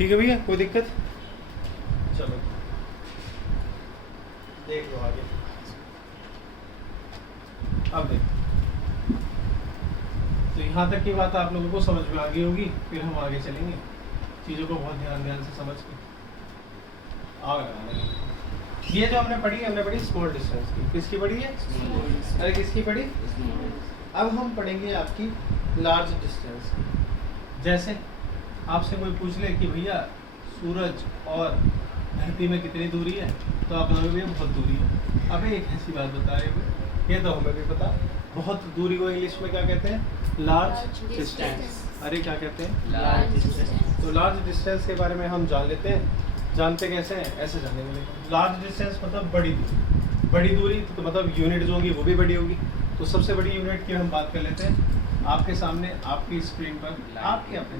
ठीक है भैया, कोई दिक्कत? चलो देख लो आगे। अब देख, तो यहाँ तक की बात आप लोगों को समझ में आ गई होगी। फिर हम आगे चलेंगे, चीज़ों को बहुत ध्यान से समझ के आगे। ये जो हमने पढ़ी स्मॉल डिस्टेंस की। किसकी पढ़ी है? अरे किसकी पढ़ी? अब हम पढ़ेंगे आपकी लार्ज डिस्टेंस की। जैसे आपसे कोई पूछ ले कि भैया सूरज और धरती में कितनी दूरी है, तो आप बोलोगे भैया बहुत दूरी है। अब एक ऐसी बात बता रहे हो, ये तो हमें भी पता, बहुत दूरी को इंग्लिश में क्या कहते हैं? Large distance. अरे क्या कहते हैं? Large distance. तो लार्ज डिस्टेंस के बारे में हम जान लेते हैं। जानते कैसे हैं? ऐसे जानेंगे। लेकिन लार्ज डिस्टेंस मतलब बड़ी दूरी। बड़ी दूरी तो मतलब यूनिट जो होगी वो भी बड़ी होगी। तो सबसे बड़ी यूनिट की हम बात कर लेते हैं। आपके सामने आपकी स्क्रीन पर आपके अपने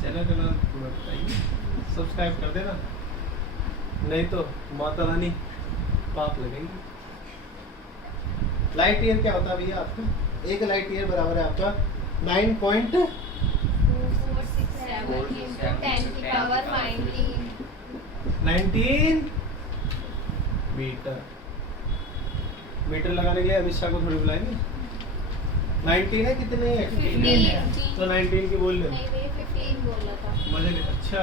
चैनल का नाम पूरा बताइए, सब्सक्राइब कर देना, नहीं तो माता रानी पाप लगेगी। लाइट ईयर क्या होता है भैया आपका? एक लाइट ईयर बराबर है आपका 9.19 मीटर। मीटर लगाने के लिए अमित शाह को थोड़ी बुलाएंगे। 19 है, कितने है? 15। तो 19 की बोल लो। मजे ले। अच्छा,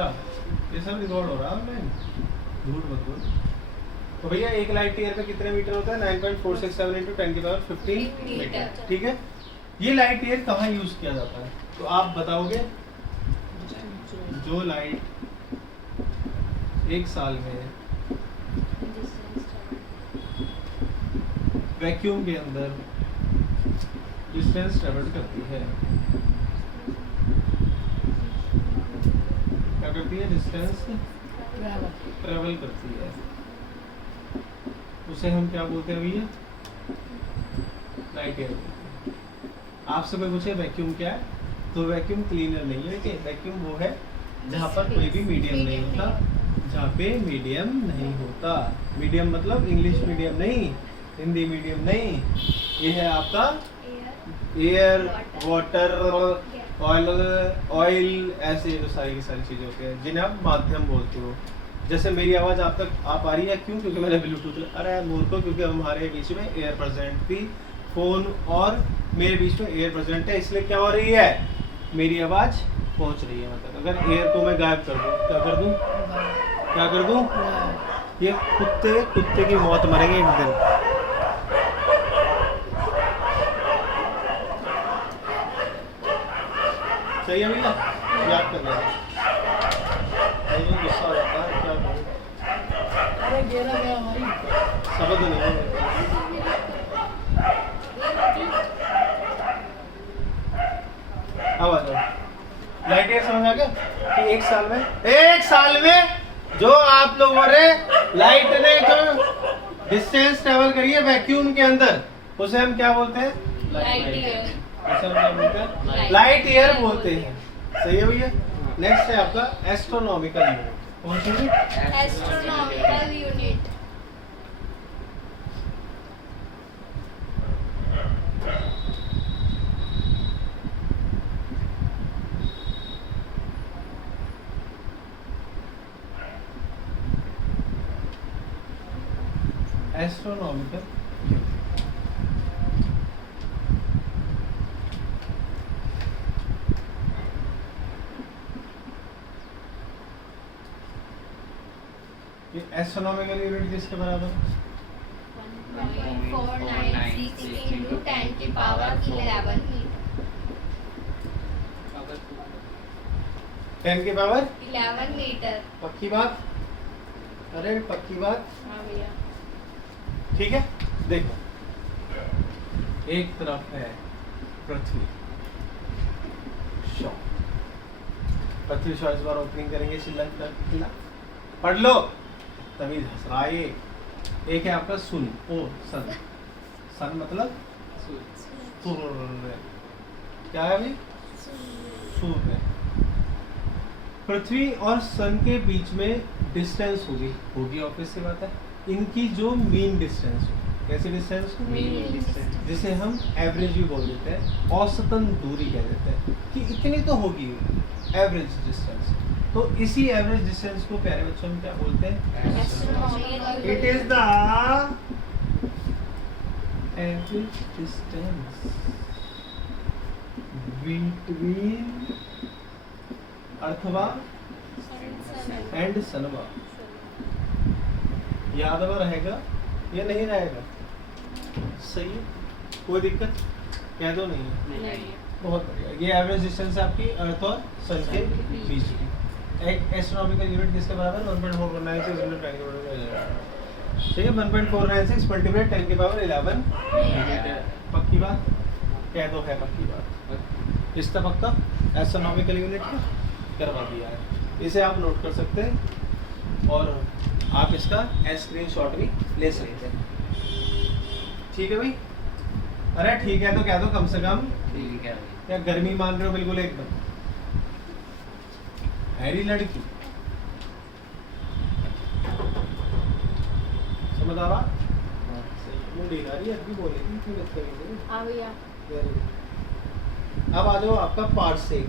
ये सब रिकॉर्ड हो रहा है ऑनलाइन, झूठ मत बोल। तो भैया एक लाइट ईयर पे कितने मीटर होता है? 9.467 × 10⁻15 मीटर। ठीक है। ये लाइट ईयर कहाँ यूज किया जाता है? तो आप बताओगे, जो लाइट एक साल में वैक्यूम के अंदर डिस्टेंस ट्रेवल करती है, क्या करती है? डिस्टेंस ट्रेवल करती है, उसे हम क्या बोलते हैं भैया? Light year. आपसे कोई पूछे वैक्यूम क्या है, तो वैक्यूम क्लीनर नहीं है। कि वैक्यूम वो है जहाँ पर कोई भी मीडियम नहीं होता, जहाँ पे मीडियम नहीं होता। मीडियम मतलब इंग्लिश मीडियम नहीं, हिंदी मीडियम नहीं, ये है आपका एयर, वाटर, ऑयल, ऐसे जो सारी की सारी चीज़ें होती हैं जिन्हें आप माध्यम बोलते हो। जैसे मेरी आवाज़ आप तक आ पा रही है, क्यों? क्योंकि मैंने ब्लूटूथ। अरे मूर्खों, क्योंकि हमारे बीच में एयर प्रेजेंट थी, फ़ोन और मेरे बीच में एयर प्रेजेंट है, इसलिए क्या हो रही है? मेरी आवाज़ पहुंच रही है। मतलब अगर एयर को मैं गायब कर दूं, क्या कर दूं? क्या कर दूं? ये कुत्ते की मौत मरेंगे एक दिन। सही है भैया, याद कर लेना। गुस्सा हो जाता है, क्या करूं? अरे गिरा गया भाई, शब्द नहीं है। अब आ जाओ, लाइट ईयर समझ आ गया कि एक साल में जो आप लोगों ने लाइट ने जो डिस्टेंस ट्रेवल करी है वैक्यूम के अंदर, उसे हम क्या बोलते हैं? Light year. उसे हम क्या बोलते हैं? लाइट ईयर बोलते हैं। सही है भैया। नेक्स्ट है आपका एस्ट्रोनॉमिकल यूनिट। कौन सी? Astronomical unit. एस्ट्रोनॉमिकल ये एस्ट्रोनॉमिकल यूनिट किसके बराबर है? 1.496 × 10⁻11 10 की पावर 11 मीटर। पक्की बात? अरे पक्की बात। हाँ भैया। ठीक है। देखो, एक तरफ है पृथ्वी शॉ। पृथ्वी शॉ इस बार ओपनिंग करेंगे, चिल्ला पढ़ लो तभी हंस रहा है। एक है आपका सन, सन मतलब सूर्य। क्या है अभी? सूर्य। पृथ्वी और सन के बीच में डिस्टेंस होगी ऑब्वियस सी बात है। इनकी जो मीन डिस्टेंस हो, कैसी डिस्टेंस? Mean distance. जिसे हम एवरेज भी बोल देते हैं, औसतन दूरी कह देते हैं कि इतनी तो होगी एवरेज डिस्टेंस। तो इसी एवरेज डिस्टेंस को प्यारे बच्चों में क्या बोलते हैं? Astronomical it is the average distance between अर्थवा एंड सनवा। यादवा रहेगा या नहीं रहेगा? सही है, कोई दिक्कत कह दो नहीं है। नहीं। बहुत बढ़िया। ये एवरेज डिस्टेंस है आपकी अर्थ और सन के बीच की। एक एस्ट्रोनॉमिकल यूनिट किसके बराबर? 1.496 × 10 की पावर 11। ठीक है, 1.496 × 10 की पावर 11। पक्की बात कह दो, है पक्की बात। इसका पक्का एस्ट्रोनॉमिकल यूनिट का करवा दिया है, इसे आप नोट कर सकते हैं और आप इसका स्क्रीनशॉट भी ले सकते हैं। ठीक है भाई? अरे ठीक है तो कह दो कम से कम। ठीक है या गर्मी मान रहे हो बिल्कुल एकदम? हैरी लड़की समझ आ रहा? मुंडी आ रही है, अभी बोलेगी क्यों नहीं करेंगे? हाँ भैया। Very good. अब आ जाओ आपका पार्सेक।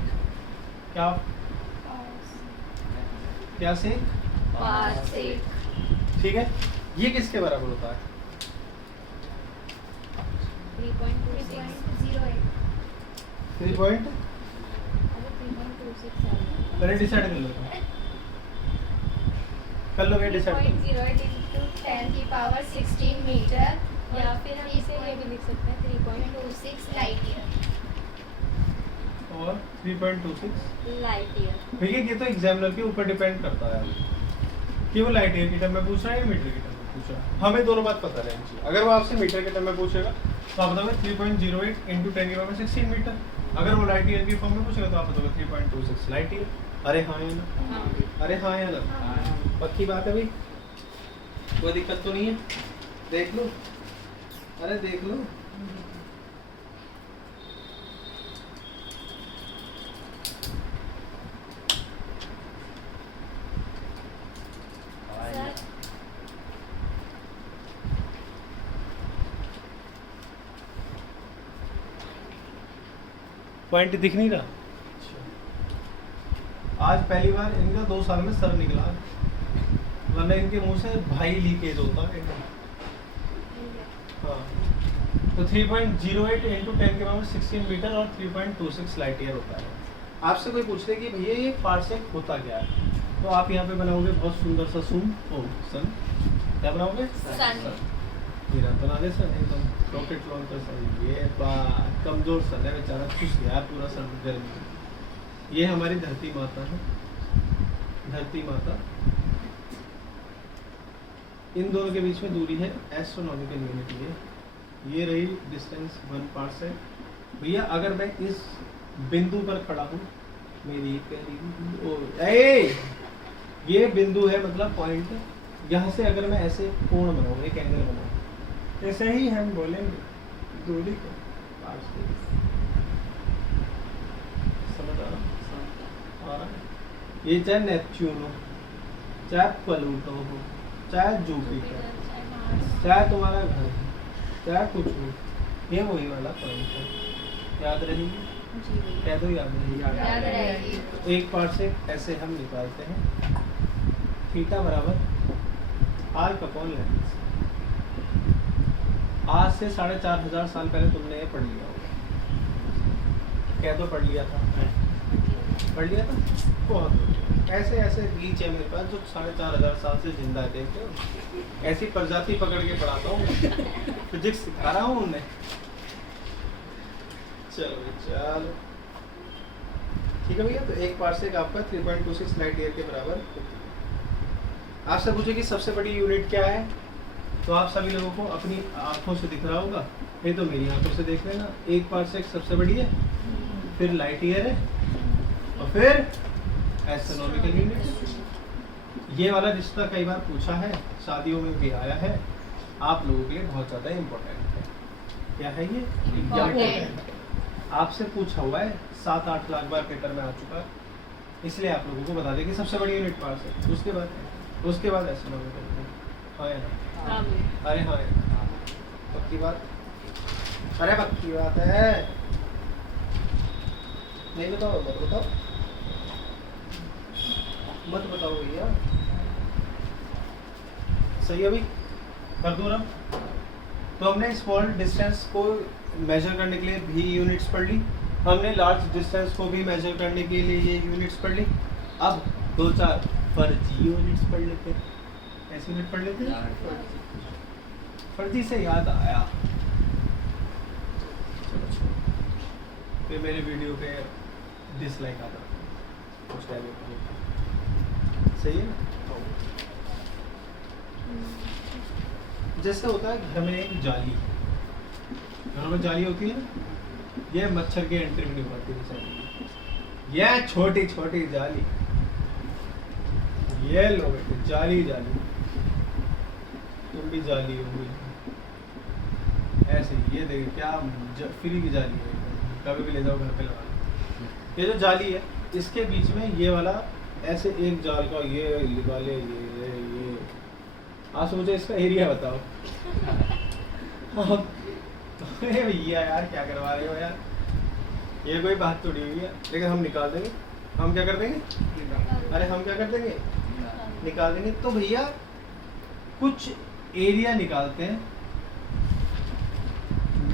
क्या क्या सेक? पार्सेक। ठीक है, ये किसके बराबर होता है? 3.2608। 3 पॉइंट अरे 3.26 पहले डिसाइड कर लो, कर लो, डिसाइड 3.08 into 10 की पावर 16 मीटर, या फिर हम इसे ये भी लिख सकते हैं 3.26 लाइट ईयर। और 3.26 लाइट ईयर। भैया ये तो एग्जामिनर के ऊपर डिपेंड करता है कि वो लाइट ईयर की टर्म में पूछ रहा है या मीटर की टर्म में पूछ रहा है। हमें दोनों बात पता रहनी चाहिए। अगर वो आपसे मीटर के टर्म में पूछेगा तो आप बताओगे 3.08 × 10 की पावर 16 मीटर। अगर वो लाइट ईयर की फॉर्म में पूछेगा तो आप बताओगे 3.26 लाइट ईयर। अरे हाँ या ना? हाँ। अरे हाँ या ना? पक्की बात है भाई, कोई दिक्कत तो नहीं है? देख लो, अरे देख लो। सर पॉइंट दिख नहीं रहा? आज पहली बार इनका 2 साल में सर निकला, वरना इनके मुंह से भाई लीकेज होता है। हाँ, तो 3.08 × 10 के पावर 16 मीटर और 3.26 लाइट ईयर होता है। आपसे कोई पूछ ले कि भैया ये पार्सेक होता क्या है, तो आप यहाँ पे बनाओगे बहुत सुंदर सा सन। क्या बनाओगे? सन। मेरा बना दे सन, एकदम रॉकेट लॉन्चर सन। ये बात कमजोर सन है बेचारा, खुश गया पूरा सन गर्मी में। ये हमारी धरती माता है, धरती माता। इन दोनों के बीच में दूरी है एस्ट्रोनॉमिकल यूनिट। ये रही डिस्टेंस 1 पार्सेक। भैया अगर मैं इस बिंदु पर खड़ा हूँ, मेरी ये बिंदु है मतलब पॉइंट, यहाँ से अगर मैं ऐसे कोण बनाऊँ, एक एंगल बनाऊँ, ऐसे ही हम बोलेंगे दूरी को पार्सेक। समझ आ रहा? ये चाहे नेपच्यून हो, चाहे प्लूटो हो, चाहे जुपिटर, चाहे तुम्हारा घर हो, चाहे कुछ हो, ये वही वाला पॉइंट है। याद रहेगी? कह दो याद रहेगी। याद रहेगी। एक पार्ट से ऐसे हम निकालते हैं, थीटा बराबर r अपॉन लेंस। आज से 4500 साल पहले तुमने ये पढ़ लिया होगा। कह दो पढ़ लिया था? पढ़ लिया था? बहुत बढ़िया। ऐसे ऐसे बीच है मेरे पास जो 4500 साल से जिंदा है, देखते हो? ऐसी प्रजाति पकड़ के पढ़ाता हूँ, फिजिक्स सिखा रहा हूँ उन्हें। चलो ठीक है भैया। तो एक पार्सेक आपका 3.26 लाइट ईयर के बराबर होती है। आपसे पूछे कि सबसे बड़ी यूनिट क्या है, तो आप सभी लोगों को अपनी आंखों से दिख रहा होगा, नहीं तो मेरी आंखों से देख लेना। एक पार्सेक सबसे बड़ी है, फिर लाइट ईयर है, और फिर एस्ट्रोनॉमिकल यूनिट। ये वाला रिश्ता कई बार पूछा है, शादियों में भी आया है, आप लोगों के लिए बहुत ज़्यादा इम्पोर्टेंट है। क्या है ये? Important। आपसे पूछा हुआ है, 7-8 लाख बार पेपर में आ चुका है, इसलिए आप लोगों को बता दें कि सबसे बड़ी यूनिट पार्सेक। उसके बाद एस्ट्रोनॉमिकल यूनिट। हाँ या ना? हाँ। अरे हाँ या ना? पक्की बात? अरे पक्की बात है, नहीं बताओ मत बताओ, मत बताओ भैया। सही है भाई, कर दूँ ना? तो हमने स्मॉल डिस्टेंस को मेजर करने के लिए भी यूनिट्स पढ़ ली, हमने लार्ज डिस्टेंस को भी मेजर करने के लिए ये यूनिट्स पढ़ ली। अब 2-4 फर्जी यूनिट्स पढ़ लेते हैं। ऐसे यूनिट पढ़ लेते हैं। फर्जी से याद आया, फिर मेरे वीडियो पे डिसलाइक आता कुछ सही है ना? जैसे होता है घर में एक जाली, घरों में जाली होती है ना, ये मच्छर के एंट्री में नहीं होती है, ये छोटी छोटी जाली, ये लो बेटे जाली जाली, तुम भी जाली हो गई ऐसे। ये देखिए क्या फ्री की जाली है, कभी भी ले जाओ घर पे लगा लो। ये जो जाली है इसके बीच में ये वाला ऐसे एक जाल का ये निकाले, ये आप मुझे इसका एरिया बताओ। अरे भैया यार क्या करवा रहे हो यार, ये कोई बात थोड़ी हुई है, लेकिन हम निकाल देंगे। हम क्या कर देंगे? अरे हम क्या कर देंगे? निकाल देंगे। तो भैया कुछ एरिया निकालते हैं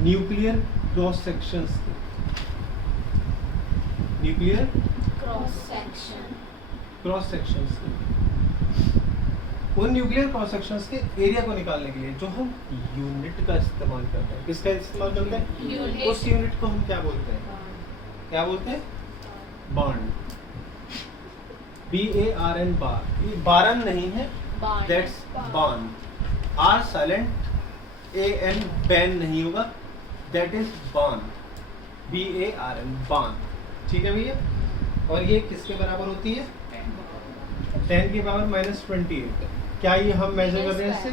न्यूक्लियर क्रॉस सेक्शंस के, nuclear cross section, cross sections के। उन न्यूक्लियर क्रॉस सेक्शंस के एरिया को निकालने के लिए जो हम यूनिट का इस्तेमाल करते हैं, किसका इस्तेमाल करते हैं? यूनिट। उस यूनिट को हम क्या बोलते हैं? क्या बोलते हैं? बॉन्ड। BARN बार, ये बारन नहीं है, that's bond. R silent, AN ban नहीं होगा, that is bond. BARN bond, ठीक है भैया। और ये किसके बराबर होती है? 10 की पावर -28। क्या ये हम मेजर कर रहे हैं इससे?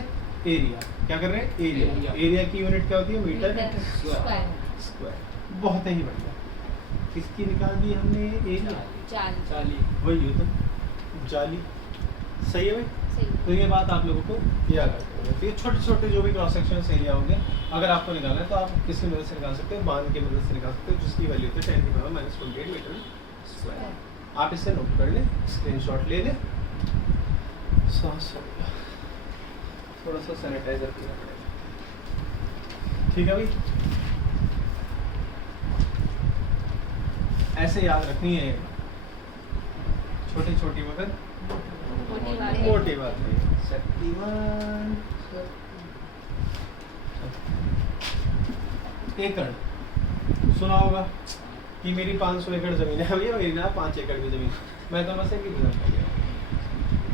एरिया। क्या कर रहे हैं? एरिया। एरिया की यूनिट क्या होती है? Metre square. बहुत ही बढ़िया, किसकी निकाल दी हमने? एरिया, जाली। वही हो तो जाली। सही है भाई? तो ये बात आप लोगों को याद रखनी है। तो ये छोटे छोटे जो भी क्रॉस सेक्शन एरिया होंगे, अगर आपको निकालना है तो आप किसकी मदद से निकाल सकते हो? बांध की मदद से निकाल सकते हो, जिसकी वैल्यू होती है 10 की पावर -28 मीटर स्क्वायर। आप इसे नोट कर लें, स्क्रीनशॉट ले लें। थोड़ा सा सैनिटाइजर पीना पड़ेगा, ठीक है भाई? ऐसे याद रखनी है, छोटी छोटी मगर मोटी बात है। शक्तिमान एकड़ सुना होगा कि मेरी 500 एकड़ जमीन है भैया, मेरी ना 5 एकड़ की जमीन, मैं तो बस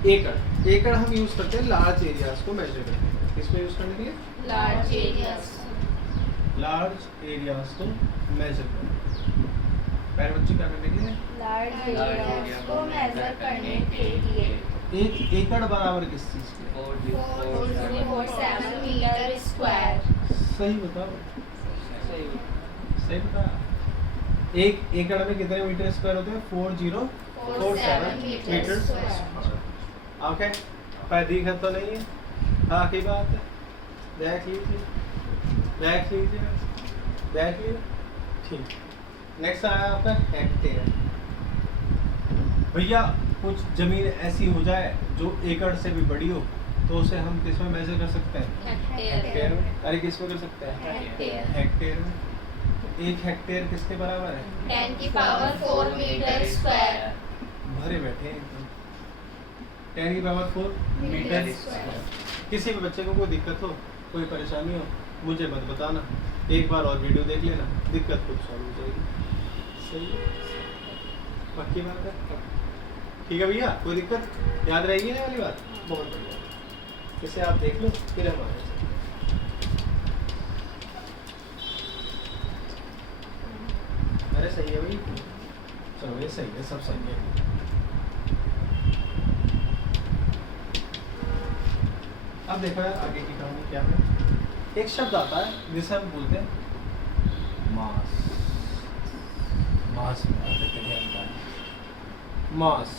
एकड़। एकड़ हम यूज करते हैं लार्ज एरियाज को मेजर करने के लिए। किसको यूज करने के लिए? Large areas. लार्ज एरियाज को मेजर करने के लिए। पहले बच्चे क्या करने के लिए? लार्ज एरियाज को मेजर करने के लिए। एक एकड़ बराबर किस चीज के? 447 मीटर स्क्वायर। सही बताओ, सही बताया। एक एकड़ में कितने मीटर स्क्वायर होते हैं? 4047 मीटर स्क्वायर। ओके, पर दिक्कत तो नहीं है? हाँ की बात है, देख लीजिए, देख लीजिए, देख लीजिए। ठीक, नेक्स्ट आया आपका हेक्टेयर। भैया कुछ जमीन ऐसी हो जाए जो एकड़ से भी बड़ी हो, तो उसे हम किस में मेजर कर सकते हैं? हेक्टेयर में। अरे किस में कर सकते हैं? हेक्टेयर में। तो 1 हेक्टेयर किसके बराबर है? 10 की पावर 4 मीटर स्क्वायर। भरे बैठे हैं एकदम। 10 की पावर 4 मीटर स्क्वायर। किसी भी बच्चे को कोई दिक्कत हो, कोई परेशानी हो, मुझे मत बताना, एक बार और वीडियो देख लेना, दिक्कत कुछ सॉल्व हो जाएगी। सही है, पक्की बात है? ठीक है भैया, कोई दिक्कत याद रहेगी ना वाली बात? बहुत बढ़िया, इसे आप देख लो फिर हम आगे। अरे सही है भाई, चलो ये सही है, सब सही है। अब देखो यार आगे की कहानी क्या है। एक शब्द आता है जिसे हम बोलते हैं मास। मास मास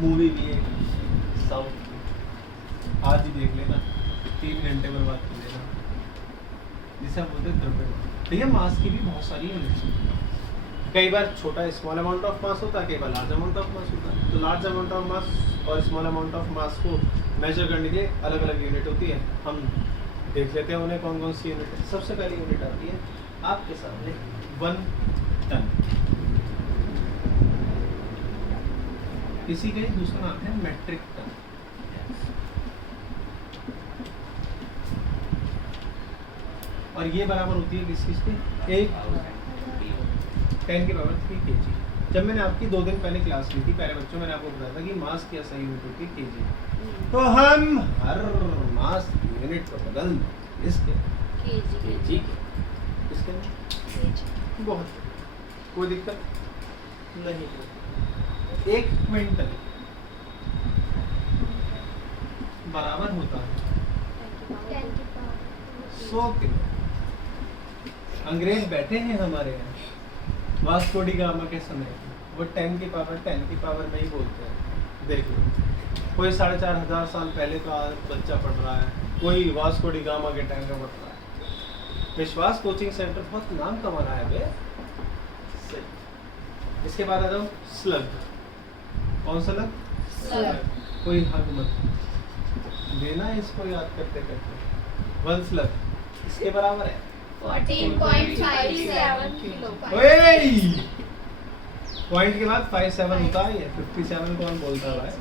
मूवी भी है साउथ की, आज ही देख लेना, 3 घंटे बर्बाद कर लेना। जिसे हम बोलते हैं द्रव्यमान। तो ये मास की भी बहुत सारी यूनिट्स होती हैं। कई बार छोटा स्मॉल अमाउंट ऑफ मास होता है, कई बार लार्ज अमाउंट ऑफ मास होता है। तो लार्ज अमाउंट ऑफ मास और स्मॉल अमाउंट ऑफ मास को मेजर करने के लिए अलग अलग यूनिट होती है। हम देख लेते हैं उन्हें कौन कौन सी यूनिट है। सबसे पहली यूनिट आती है आपके सामने 1 टन। इसी का ही दूसरा नाम है मेट्रिक टन। और ये बराबर होती है किस चीज के? एक 10 की पावर 3 kg। जब मैंने आपकी 2 दिन पहले क्लास ली थी, पहले बच्चों मैंने आपको बताया था कि मास की सही यूनिट होती है kg। तो हम हर मास यूनिट को बदल दें इसके kg इसके बहुत कोई दिक्कत नहीं। 1 क्विंटल बराबर होता है 100 किलो। अंग्रेज बैठे हैं हमारे यहाँ वास्को डी गामा के समय, वो 10 की पावर नहीं बोलते हैं। देख लो, कोई 4500 साल पहले का बच्चा पढ़ रहा है, कोई वास्को डी गामा के टाइम का पढ़ रहा है। विश्वास कोचिंग सेंटर बहुत नाम कमा रहा है बे। इसके बाद आ जाओ स्लग। कौन सा लग? स्लग। कोई हद मत देना इसको याद करते करते। 1 स्लग इसके बराबर है 14.57 किलो। पॉइंट के बाद 57 होता है। ये 57 कौन बोलता है?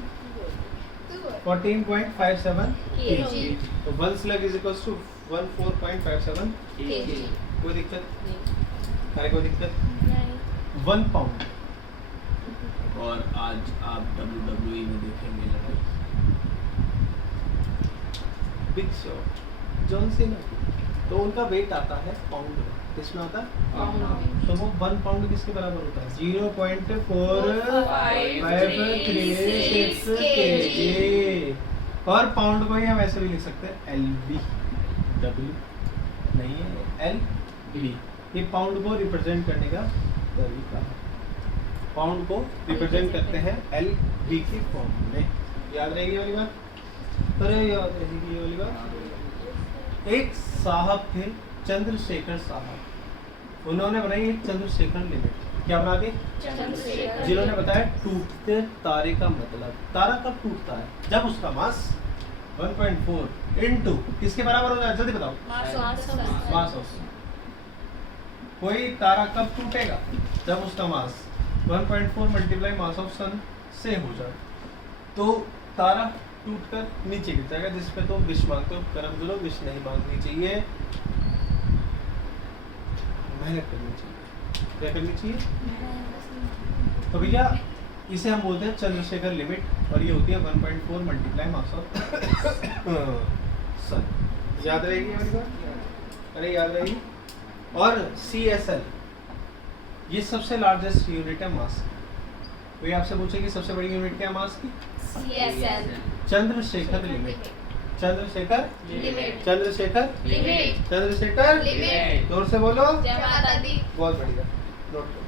14.57 kg। तो 1 slug is equals to 14.57 kg। कोई दिक्कत? अरे कोई दिक्कत? 1 पाउंड। और आज आप WWE में देखेंगे लड़ाई बिग शो जॉन सीना, तो उनका वेट आता है पाउंड में। किसमें आता है? तो वो 1 पाउंड किसके बराबर होता है? 0.4536 kg। और पाउंड को ही हम ऐसे भी लिख सकते हैं LB। W नहीं है, LB। ये पाउंड को रिप्रेजेंट करने का तरीका है। पाउंड को रिप्रेजेंट करते हैं LB की फॉर्म में। याद रहेगी ये वाली बात? अरे याद रहेगी ये वाली बात। एक साहब थे चंद्रशेखर साहब, उन्होंने बनाई एक चंद्रशेखर लिमिट। क्या बना दी? जिन्होंने बताया टूटते तारे का मतलब। तारा कब टूटता है? जब उसका मास 1.4 इंटू किसके बराबर हो जाए? जल्दी बताओ। मास ऑफ सन। कोई तारा कब टूटेगा? जब उसका मास 1.4 मल्टीप्लाई मास ऑफ सन से हो जाए। तो तारा टूटकर नीचे गिर जाएगा, जिसपे तो विश मांगते हो। कर्म करो, विश नहीं मांगनी चाहिए, मेहनत करनी चाहिए। क्या करनी चाहिए? तो भैया इसे हम बोलते हैं चंद्रशेखर लिमिट, और ये होती है 1.4 मल्टीप्लाई मास ऑफ सन। याद रहेगी हमारी बात? अरे याद रहेगी। और CSL ये सबसे लार्जेस्ट यूनिट है मास की। कोई आपसे पूछेगी सबसे बड़ी यूनिट क्या है मास की? CSL। Chandrashekhar limit. Chandrashekhar limit. Chandrashekhar limit. Chandrashekhar limit. जोर से बोलो। जय माता दी। बहुत बढ़िया, नोट करो।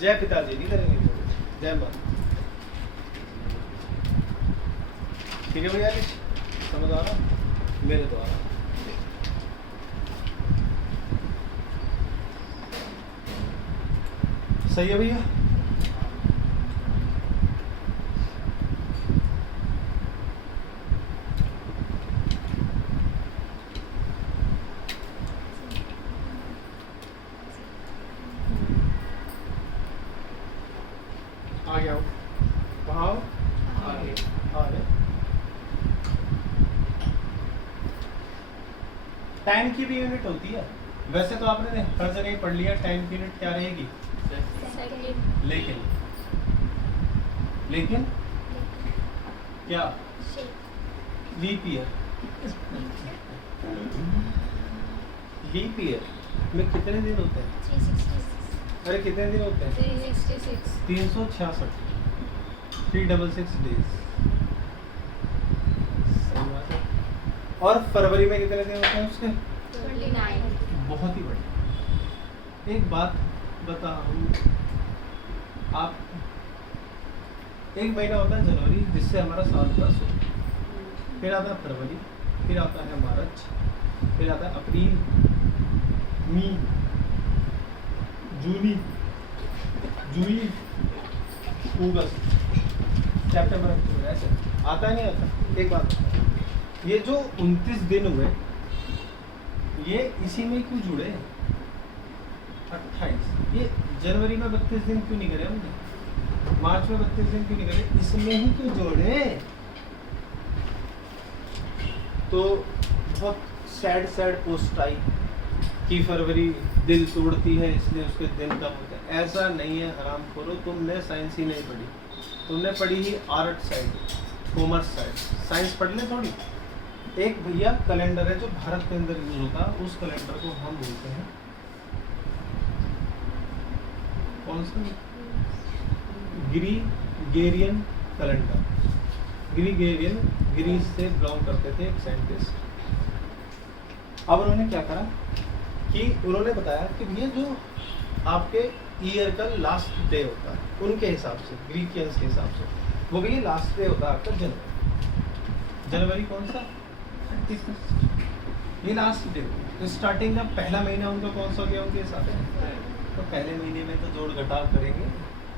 जय पिताजी नहीं करेंगे, जय माता। ठीक है भैया, समझ आ रहा मेरे द्वारा? सही है भैया? आ गया वहाँ आगे आगे। टाइम की भी यूनिट होती है। वैसे तो आपने हर जगह ही पढ़ लिया टाइम की यूनिट क्या रहेगी, सेकंड। लेकिन लेकिन क्या लीप ईयर, लीप ईयर में कितने दिन होते हैं? 366। अरे कितने दिन होते हैं? 366। 366 366 डेज। सही बात है। और फरवरी में कितने दिन होते हैं उसके? 29। बहुत ही बढ़िया। एक बात बता हूँ आप, एक महीना होता है जनवरी जिससे हमारा साल 10 हो, फिर आता है फरवरी, फिर आता है मार्च, फिर आता है अप्रैल, मई, जूनी, जुलाई, अगस्त, सितंबर, अक्टूबर, ऐसे आता नहीं आता। एक बात, ये जो 29 दिन हुए ये इसी में क्यों जुड़े? 28, ये जनवरी में 32 दिन क्यों नहीं करे हमने? मार्च में 32 दिन क्यों नहीं करे? इसमें ही क्यों जोड़े? तो बहुत सैड पोस्ट आई कि फरवरी दिल तोड़ती है इसलिए उसके दिन कम होते हैं। ऐसा नहीं है हराम खोरो, तुमने साइंस ही नहीं पढ़ी, तुमने पढ़ी ही art side, commerce side. Science पढ़ ले थोड़ी। एक भैया कैलेंडर है जो भारत के अंदर यूज होता है, उस कैलेंडर को हम बोलते हैं कौन सा? ग्रीगेरियन कैलेंडर। ग्रीगेरियन, ग्रीस से बिलोंग करते थे एक साइंटिस्ट। अब उन्होंने क्या करा कि उन्होंने बताया कि भैया जो आपके ईयर का लास्ट डे होता है उनके हिसाब से, ग्रीकियंस के हिसाब से, वो भैया लास्ट डे होता है आपका जनवरी। जनवरी कौन सा? 31, ये लास्ट डे। तो स्टार्टिंग का पहला महीना उनका कौन सा हो गया उनके हिसाब से? तो पहले महीने में तो जोड़ घटाव करेंगे,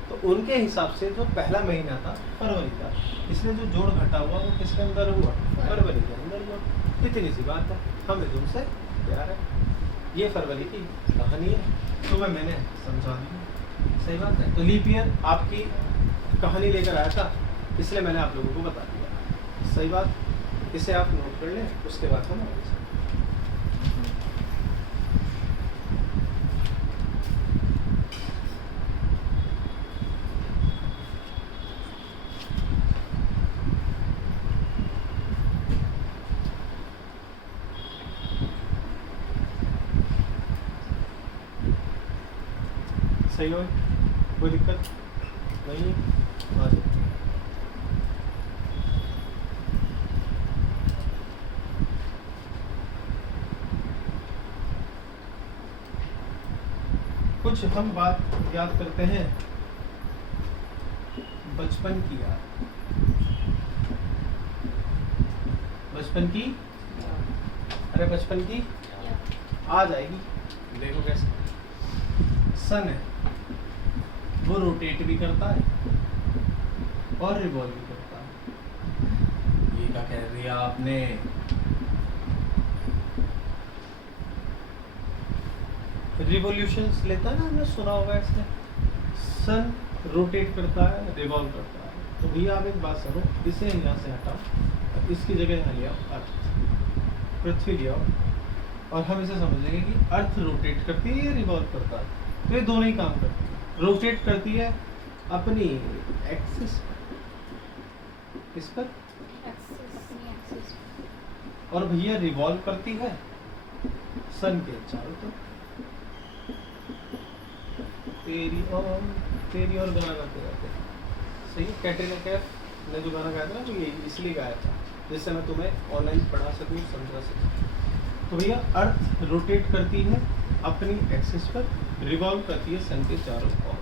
तो उनके हिसाब से जो पहला महीना था फरवरी का, इसलिए जो जोड़ घटाव हुआ वो किसके अंदर हुआ? फरवरी के अंदर हुआ। इतनी सी बात है, हमें तुमसे प्यार है। ये फरवरी की कहानी है, तुम्हें मैंने समझा दी। सही बात है। तो लीप ईयर आपकी कहानी लेकर आया था, इसलिए मैंने आप लोगों को बता दिया। सही बात, इसे आप नोट कर लें, उसके बाद हम आगे चलें। सही हो, कोई दिक्कत नहीं है? आ जाओ। कुछ हम बात याद करते हैं बचपन की याद। बचपन की, अरे बचपन की आ जाएगी। देखो कैसे सन है, वो रोटेट भी करता है और रिवॉल्व भी करता है। ये क्या कह दिया आपने? रिवॉल्यूशंस लेता है ना, हमने सुना होगा इसमें। सन रोटेट करता है, रिवॉल्व करता है। तो भैया आप एक बात सुनो, इसे यहाँ से हटाओ, इसकी जगह यहाँ ले आओ, अर्थ, पृथ्वी ले आओ, और हम इसे समझेंगे कि अर्थ रोटेट करती है या रिवॉल्व करता है। तो ये दोनों ही काम करती है। रोटेट करती है अपनी एक्सिस पर, किस पर? एक्सिस। और भैया रिवॉल्व करती है सन के चारों तरफ। तेरी और गाना गाते रहते हैं। सही है। कैटरीना कैफ ने जो गाना गाया था ना, तो ये इसलिए गाया था जिससे मैं तुम्हें ऑनलाइन पढ़ा सकूँ, समझा सकूँ। तो भैया अर्थ रोटेट करती है अपनी एक्सिस पर, रिवॉल्व करती है सन के चारों ओर।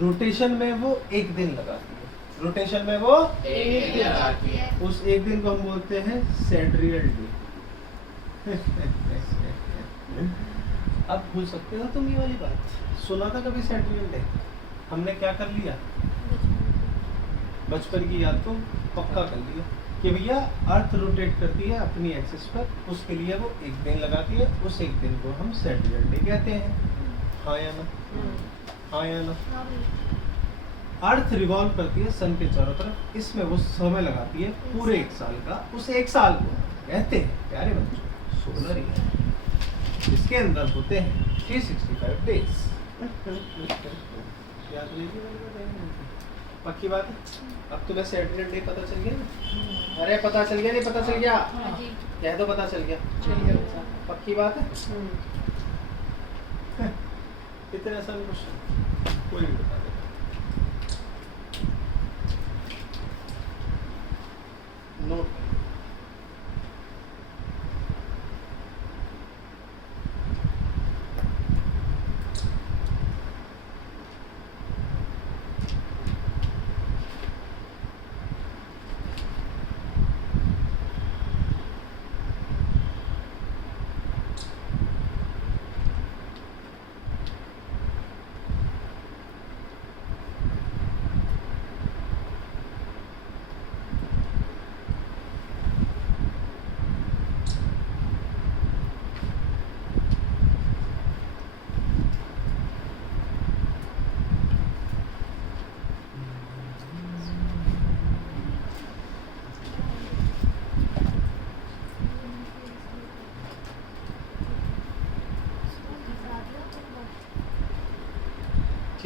रोटेशन में वो एक दिन लगाती है, रोटेशन में वो एक दिन लगाती है। उस एक दिन को हम बोलते हैं सेड्रियल डे। अब भूल सकते हो तुम ये वाली बात? सुना था कभी सेड्रियल डे? हमने क्या कर लिया? बचपन की याद को पक्का कर लिया कि भैया अर्थ रोटेट करती है अपनी एक्सिस पर, उसके लिए वो एक दिन लगाती है, उस एक दिन को हम सेड्रियल डे कहते हैं। हाँ या ना? हाँ या ना? अर्थ रिवॉल्व करती है सन के चारों तरफ, इसमें वो समय लगाती है पूरे एक साल का। उस एक साल को कहते हैं प्यारे बच्चों सोलर ईयर, इसके अंदर होते हैं 365 डेज। याद नहीं थी? पक्की बात है। अब तुम्हें सेड्रियल डे पता चल गया ना? अरे पता चल गया, नहीं पता चल गया? कह दो पता चल गया। पक्की बात है। इतने आसान क्वेश्चन कोई भी बता देगा। नोट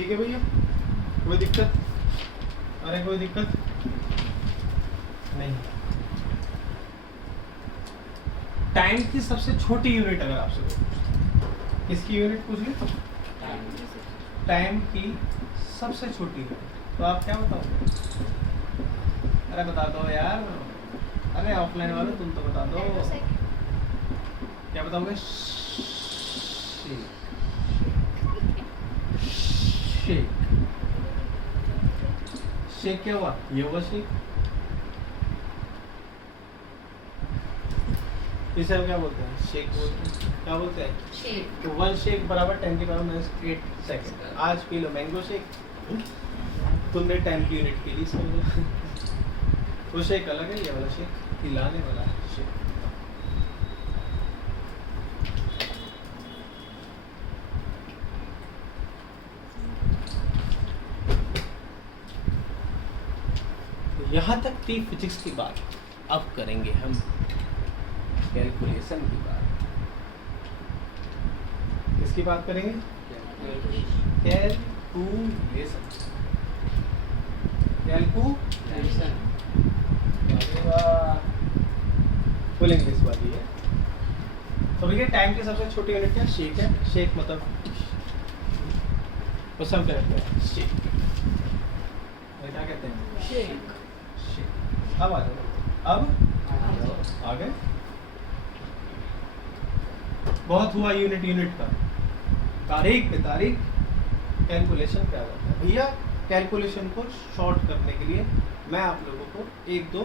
ठीक है भैया, कोई दिक्कत? अरे कोई दिक्कत नहीं। टाइम की सबसे छोटी यूनिट अगर आपसे कोई पूछे, किसकी यूनिट पूछ ले? टाइम की सबसे छोटी यूनिट, तो आप क्या बताओगे? अरे बता दो यार, अरे ऑफलाइन वाले तुम तो बता दो, क्या बताओगे? शेक। शेक शेक क्या हुआ? ये हुआ शेक। इसे हम क्या बोलते हैं? शेक बोलते हैं। क्या बोलते हैं? शेक। तो 1 शेक बराबर 10 की पावर -8 सेकंड। आज पी लो मैंगो शेक, तुमने टाइम की यूनिट पी ली समझो। वो शेक अलग है, ये वाला शेक पिलाने वाला है शेक। यहाँ तक थी फिजिक्स की बात। अब करेंगे हम कैलकुलेशन की बात। किसकी बात करेंगे? कैलकुलेशन। कैलकुलेशन फुल इंग्लिश वाली है। तो भैया टाइम की सबसे छोटी यूनिट क्या? शेक है। शेक मतलब उसे हम क्या कहते हैं? शेक। क्या कहते हैं? शेक। शेक। अब आ जाओ, अब आ गए। बहुत हुआ यूनिट का, तारीख पे तारीख कैलकुलेशन क्या होता है भैया? कैलकुलेशन को शॉर्ट करने के लिए मैं आप लोगों को 1-2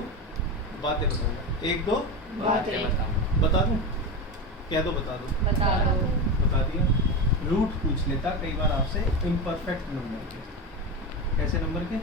बातें बताऊंगा। 1-2 बातें बता दूं? क्या दो? बता दो। बता दिया। रूट पूछ लेता कई बार आपसे इम्परफेक्ट नंबर के। कैसे नंबर के?